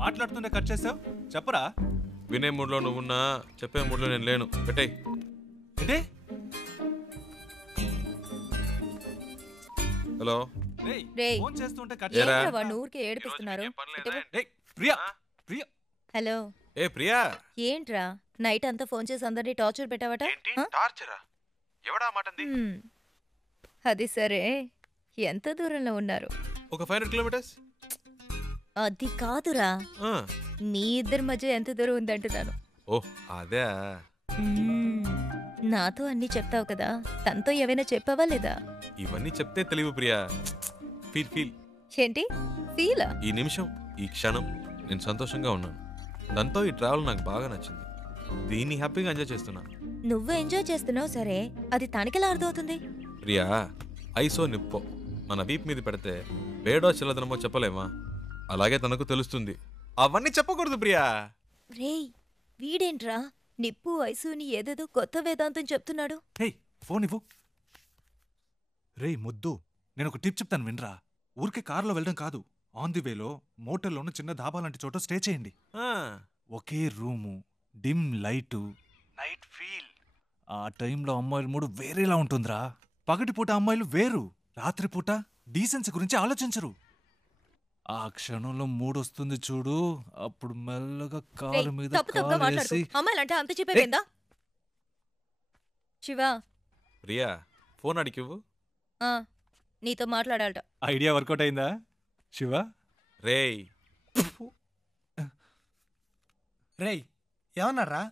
మాట్లాడుతుంటే కట్ చేసావు చెప్పరా? వినే మూడ్లో నువ్వున్నా చెప్పే మూడ్లో నేను లేను. పెట్టేయ్. ఏంటి? హలో ఫోన్ చేస్తుంటే కట్ చేసావు. వాడిని ఊరికే ఏడిపిస్తున్నారు. ప్రియా ప్రియా హలో ఏ ప్రియా, ఏంట్రా నైట్ అంతా ఫోన్ చేసి అందరినీ టార్చర్ పెట్టావట? టార్చరా? ఎవడా మాటంది? అది సరే, ఎంత దూరంలో ఉన్నారు? ఒక 500 కిలోమీటర్స్. అది కాదురా, మీ ఇద్దరి మధ్య ఎంత దూరం ఉందంటున్నాను. ఓ అదే. నాతో అన్ని చెప్తావు కదా, తనతో ఏవైనా చెప్పావా లేదా? ఇవన్నీ చెప్తే తెలివి ప్రియా. Feel feel. ఏంటి ఫీలా? ఈ నిమిషం, ఈ క్షణం నేను సంతోషంగా ఉన్నాను. దాంతో ఈ ట్రావెల్ నాకు బాగా నచ్చింది. దీన్ని హ్యాపీగా ఎంజాయ్ చేస్తున్నా. నువ్వు ఎంజాయ్ చేస్తున్నావు సరే, అది తనకెలా అర్థమవుతుంది? ప్రియా, ఐసో నిప్పో మన వీప్ మీద పెడితే వేడో చిల్లదనమో చెప్పలేమా? అలాగే తనకు తెలుస్తుంది. అవన్నీ చెప్పకూడదు ప్రియా. రేయ్, వీడేంట్రా నిప్పు ఐసుని ఏదేదో కొత్త వేదాంతం చెప్తున్నాడు. ఫోన్ ఇవ్వు. రేయ్ ముద్దు, నేను ఒక టిప్ చెప్తాను వినరా. ఊరికే కారులో వెళ్ళడం కాదు, ఆన్ ది వేలో మోటల్లోనూ చిన్న ధాబా లాంటి చోట స్టే చేయండి. ఒకే room, dim light, night feel. ఆ టైంలో అమ్మాయిల మూడు వేరేలా ఉంటుందిరా. పగటిపూట అమ్మాయిలు వేరు, రాత్రిపూట డీసెన్సీ గురించి ఆలోచించరు. ఆ క్షణంలో మూడొస్తుంది చూడు, అప్పుడు మెల్లగా కారు మీద కాలేసి. అమ్మాయిలంటే అంత చెప్పేదా? శివా ప్రియా, ఫోన్ అడిగివ్వు. నీతో మాట్లాడాలట. ఐడియా వర్కౌట్ అయిందా శివ? రేయ్ రేయ్ ఏమన్నారా?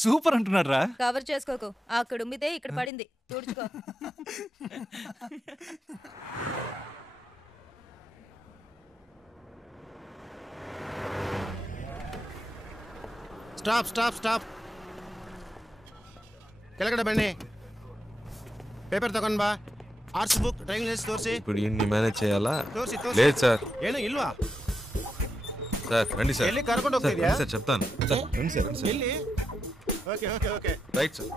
సూపర్ అంటున్నాడు రా. కవర్ చేసుకోకు, అక్కడ ఉమ్మితే ఇక్కడ పడింది, తుడుచుకో. Stop stop stop. ಕೆಳಗಡೆ ಬನ್ನಿ. ಪೇಪರ್ ತಗೊಂಡ್ ಬಾ. ಆರ್ಟ್ಸ್ ಬುಕ್, ಡ್ರೈವಿಂಗ್ ಲೈಸೆನ್ಸ್ ತೋರಿಸಿ. ఇప్పుడు ఇన్ని మేనేజ్ చేయాలా? ತೋರಿಸಿ. లేదు సార్. ಏನು ಇಲ್ವಾ? సార్ రండి సార్. ಎಲ್ಲಿ ಕರ್ಕೊಂಡು ಹೋಗ್ತಿದ್ಯಾ? సార్ చెప్తాను. సార్ రండి సార్. ಎಲ್ಲಿ? Okay okay okay. Right sir.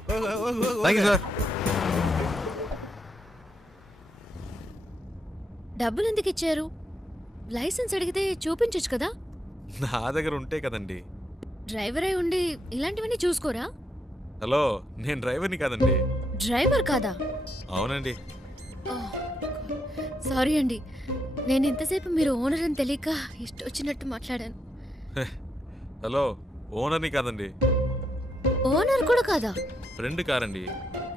ಹೋಗು. Thank you sir. డబ్బులు ఎందుకు ఇచ్చారు? లైసెన్స్ అడిగితే చూపించొచ్చు కదా. నా దగ్గర ఉంటే కదండి. డ్రైవర్ అయి ఉండి ఇలాంటివన్నీ చూసుకోరా? హలో, నేను డ్రైవర్ని కాదండి. డ్రైవర్ కాదా? అవునండి. సారీ అండి, నేను ఇంతసేపు మీరు ఓనర్ అని తెలియక ఇష్టం వచ్చినట్టు మాట్లాడాను. హలో, ఓనర్ని కాదండి. ఓనర్ కూడా కాదా? ఫ్రెండ్ కారండి.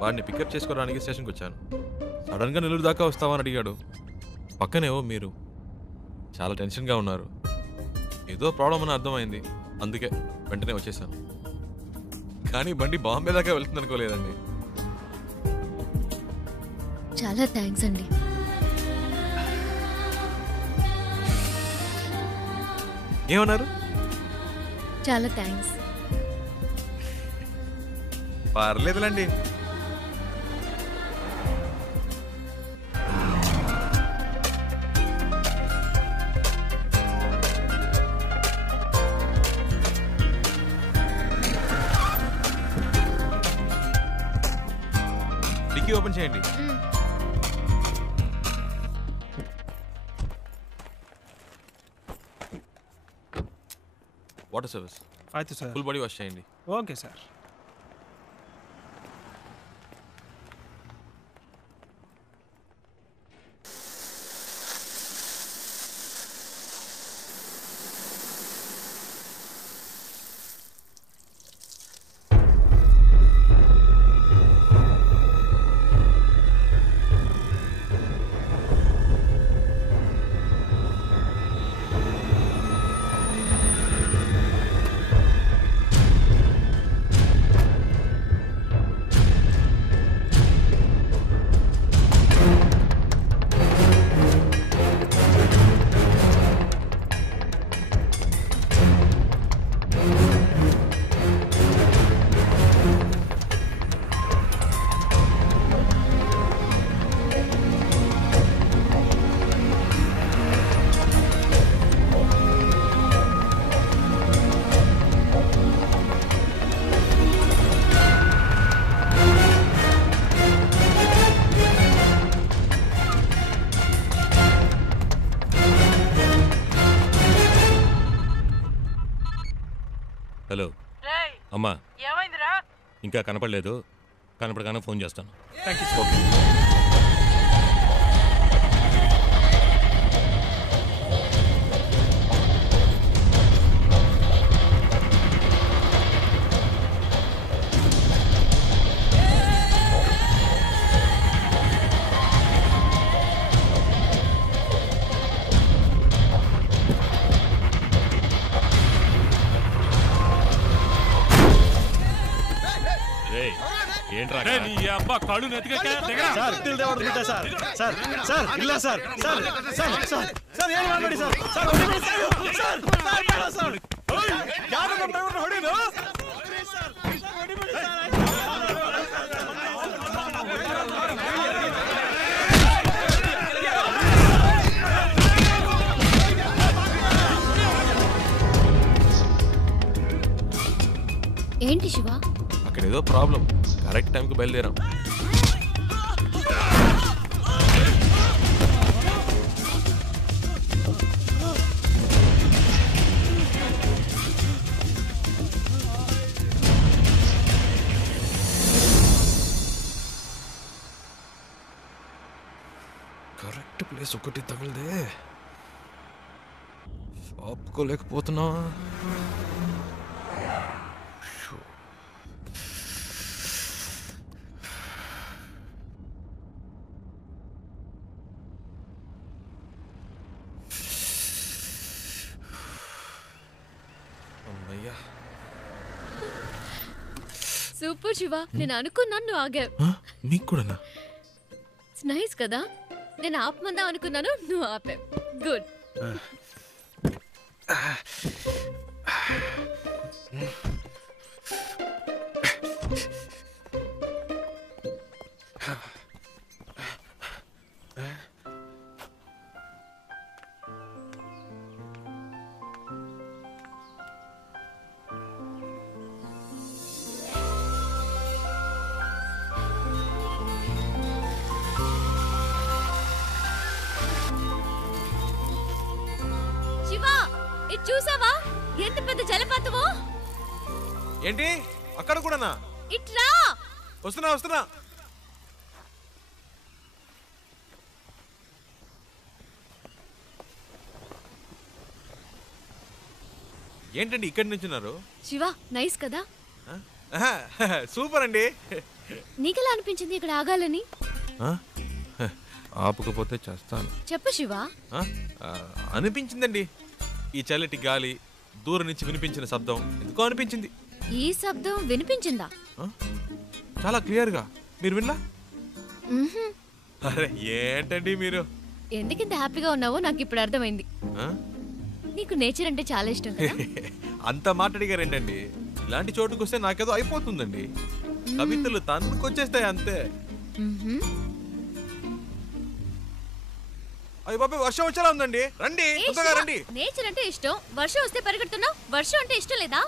వాడిని పికప్ చేసుకోవడానికి స్టేషన్కి వచ్చాను. సడన్గా నెల్లూరు దాకా వస్తావని అడిగాడు. పక్కనేవో మీరు చాలా టెన్షన్గా ఉన్నారు. ఏదో ప్రాబ్లం అని అర్థమైంది, అందుకే వెంటనే వచ్చేసాను. కానీ బండి బాంబే దాకా వెళ్తుంది అనుకోలేదండి. చాలా థ్యాంక్స్ అండి. ఏమన్నారు? చాలా థ్యాంక్స్. పర్లేదులండి. డిక్కీ ఓపెన్ చేయండి. Water service. ಆಯ್ತು ಸರ್. ఫుల్ బాడీ వాష్ చేయండి. Okay sir. హలో అమ్మా, ఏమైందిరా? ఇంకా కనపడలేదు, కనపడగానే ఫోన్ చేస్తాను. Thank you. ఓకే. ఏంట్రా నీ అబ్బా కళ్ళు నెత్తికెక్కా? దిగరా. సార్ తిల్ దేవడు బిడ్డ సార్ సార్ సార్ ಇಲ್ಲ sir sir sir sir sir ಏನು ಮಾಡಬೇಡಿ సార్ సార్ ಹೊಡಿಬೇಡಿ సార్ సార్ సార్ ಯಾರು ನಮ್ಮ ಡ್ರೈವರ್ ಹೊಡಿದು ಸಾರ್ ಹೊಡಿಬೇಡಿ ಸಾರ್ ఏంటి శివ? అక్కడ ఏదో ప్రాబ్లం. కరెక్ట్ టైంకి బయలుదేరాం. కరెక్ట్ ప్లేస్ ఒకటి తగిలిదే, ఆపుకోలేకపోతున్నా. సూపర్ శివ, నేను అనుకున్నాను నువ్వు ఆగావు. మీకు కూడానా? నైస్ కదా, నేను ఆపమందాం అనుకున్నాను, నువ్వు ఆపావు. గుడ్. చూసావా ఎంత పెద్ద జలపాతమో? ఏంటి అక్కడ కూడానా? ఇట్లా వస్తున్నా వస్తున్నా. ఏంటండి ఇక్కడి నుంచున్నారు? శివ నైస్ కదా? సూపర్ అండి. నీకెలా అనిపించింది ఇక్కడ ఆగాలని? ఆపకపోతే చేస్తాను. చెప్పు శివ. అనిపించిందండి, ఈ చల్లటి గాలి, దూరం నుంచి వినిపించిన శబ్దం ఎందుకో అనిపించింది. ఈ శబ్దం వినిపించిందా? చాలా క్లియర్ గా. మీరు వినలా? అరే ఏంటండి మీరు, ఎందుకింత హ్యాపీగా ఉన్నావో నాకు ఇప్పుడు అర్థమైంది. నీకు నేచర్ అంటే చాలా ఇష్టం కదా? అంత మాట్లాడిగారు ఏంటండి, ఇలాంటి చోటుకు వస్తే నాకేదో అయిపోతుందండి. కవితలు తన్నుకొచ్చేస్తాయి అంతే. అయ్య బాబు వర్షం వచ్చేలా ఉందండి, రండి తొందరగా రండి. నేచర్ అంటే ఇష్టం, వర్షం వస్తే పరిగెడుతున్నావు. వర్షం అంటే ఇష్టం లేదా?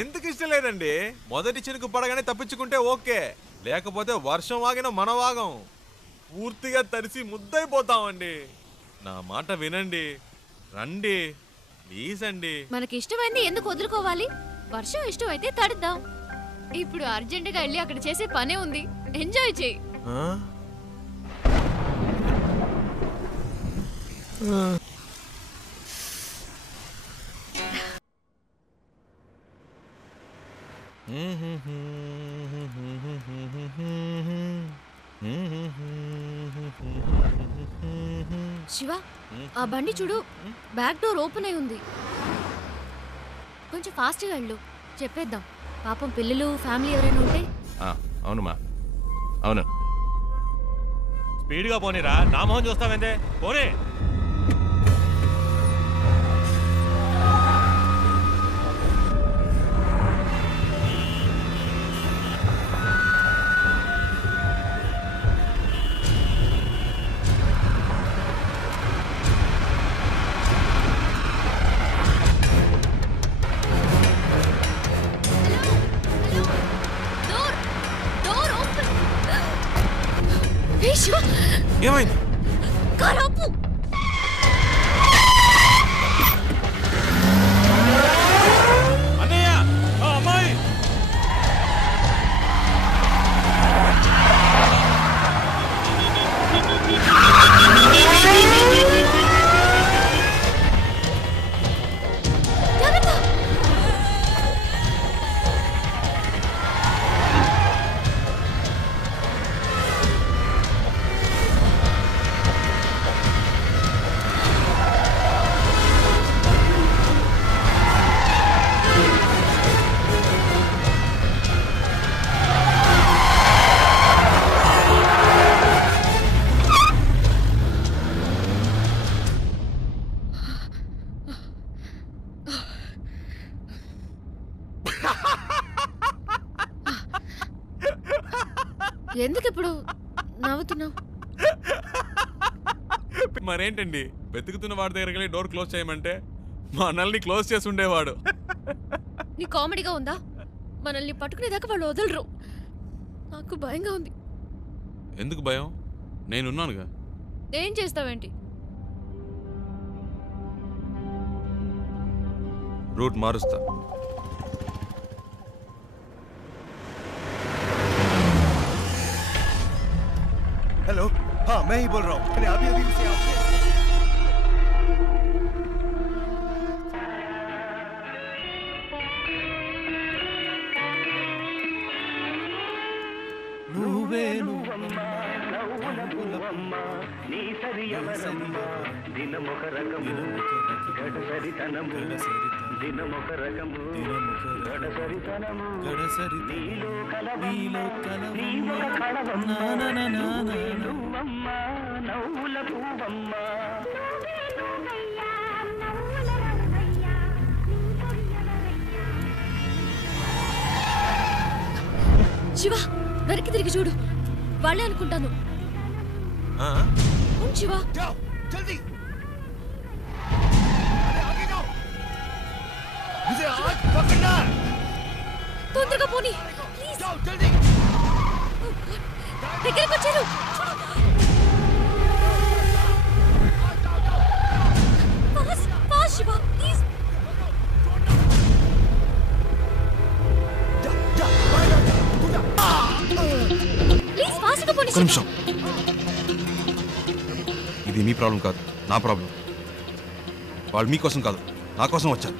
ఎందుకు ఇష్టం లేదండి? మొదటి చినుకు పడగానే తప్పించుకుంటే ఓకే, లేకపోతే వర్షం వాగిన మన వాగం పూర్తిగా తడిసి ముద్దైపోతామండి. నా మాట వినండి, రండి ప్లీజ్ అండి. మనకి ఇష్టమైంది ఎందుకు వదులుకోవాలి? వర్షం ఇష్టం అయితే తడుద్దాం. ఇప్పుడు అర్జెంటుగా వెళ్ళి అక్కడ చేసే పనే ఉంది, ఎంజాయ్ చేయి. శివ ఆ బండి చూడు, బ్యాక్ డోర్ ఓపెన్ అయి ఉంది. కొంచెం ఫాస్ట్గా వెళ్ళు, చెప్పేద్దాం. పాపం పిల్లలు ఫ్యామిలీ ఎవరైనా ఉంటే. అవునమ్మా అవును. స్పీడ్గా పోనీరా, నా మొహం చూస్తావేందే, పోనీ. ఏమైంది? కారాపు. అన్నయ్య ఆ అమ్మాయి జాగ్రత్త. ఎందుకు ఇప్పుడు నవ్వుతున్నావు? మరేంటండి, వెతుకుతున్న వాడి దగ్గరికి వెళ్ళి డోర్ క్లోజ్ చేయమంటే మా అన్నల్ని క్లోజ్ చేసి ఉండేవాడు. నీ కామెడీగా ఉందా? మనల్ని పట్టుకునేదాకా వాళ్ళు వదలరు. నాకు భయంగా ఉంది. ఎందుకు భయం? నేనున్నానుగా. ఏం చేస్తావేంటి? రూట్ మారుస్తా. हेलो, हाँ मैं ही बोल रहा हूँ. मैंने अभी उसे आपसे శివ, వెనక్కి తిరిగి చూడు. వాళ్ళే అనుకుంటాను. శివ, जाओ जल्दी. आगे जाओ. मुझे आज पकड़ना है. తొందరగా పోనీ ప్లీజ్. जाओ जल्दी. దగ్గరికి వచ్చారు. Fast Shiva please. ప్లీజ్ ఫాస్ట్గా పోనీ. ఒక్క నిమిషం. ఇది మీ ప్రాబ్లం కాదు, నా ప్రాబ్లం. వాళ్ళు మీకోసం కాదు, నా కోసం వచ్చారు.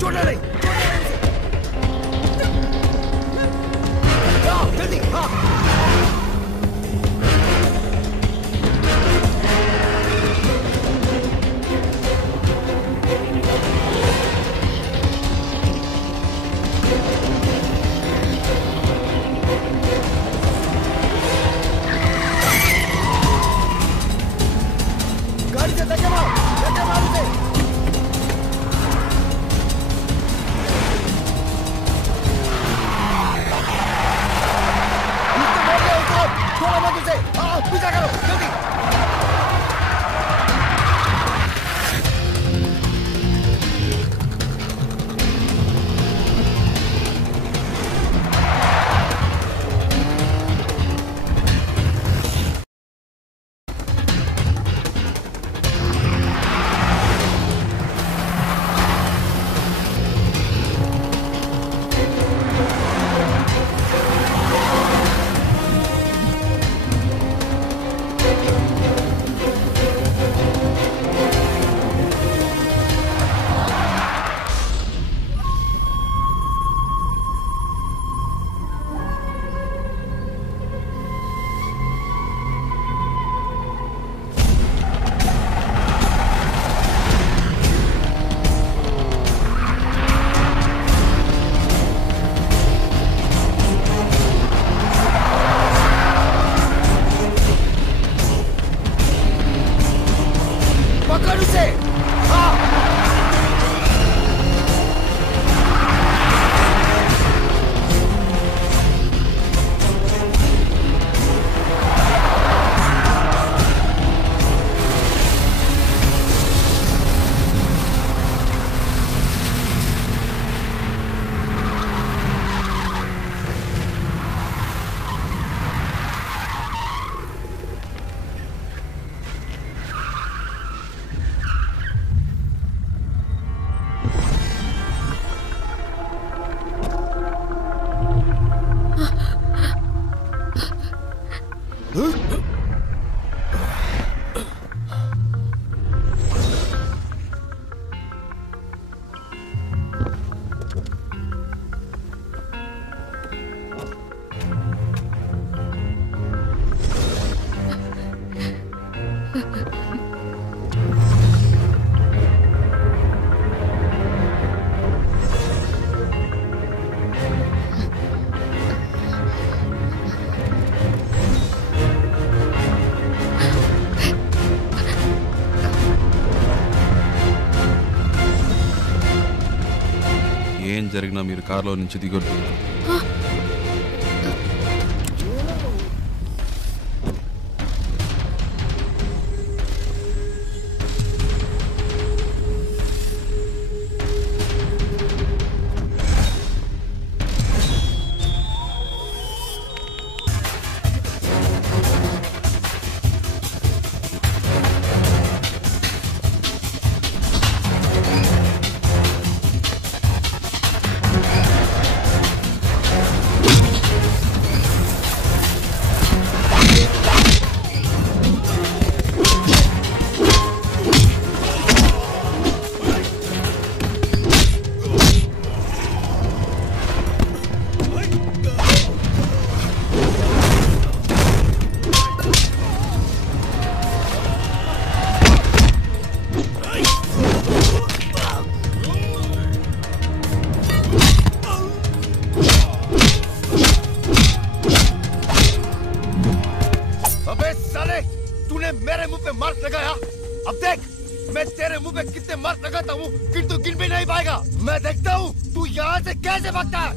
छोड़ना नहीं. जाओ जल्दी. हाँ. ఏం జరిగినా మీరు కారులో నుంచి దిగొద్దు. मेरे मुंह पे मार्क लगाया। अब देख मैं तेरे मुंह पे कितने मार्क लगाता हूँ फिर तू गिन भी नहीं पाएगा। मैं देखता हूँ तू यहाँ से कैसे भागता है।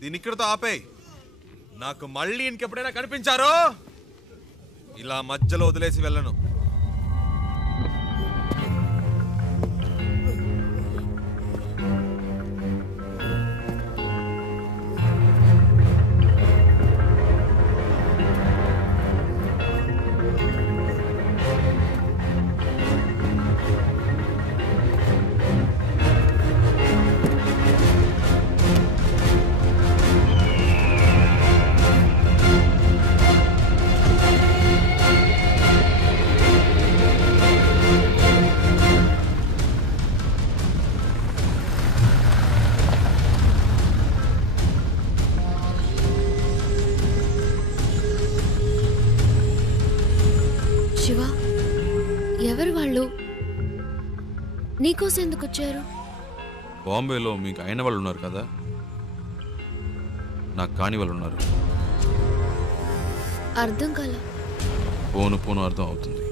దీని ఇక్కడతో ఆపేయ్. నాకు మళ్ళీ ఇంకెప్పుడైనా కనిపించారో ఇలా మధ్యలో వదిలేసి వెళ్ళను. శివ, ఎవరు వాళ్ళు? నీకోసం ఎందుకు వచ్చారు? బాంబేలో మీకు అయిన వాళ్ళు ఉన్నారు కదా, నాకు కాని వాళ్ళు ఉన్నారు. అర్థం కాల. పోను పోను అర్థం అవుతుంది.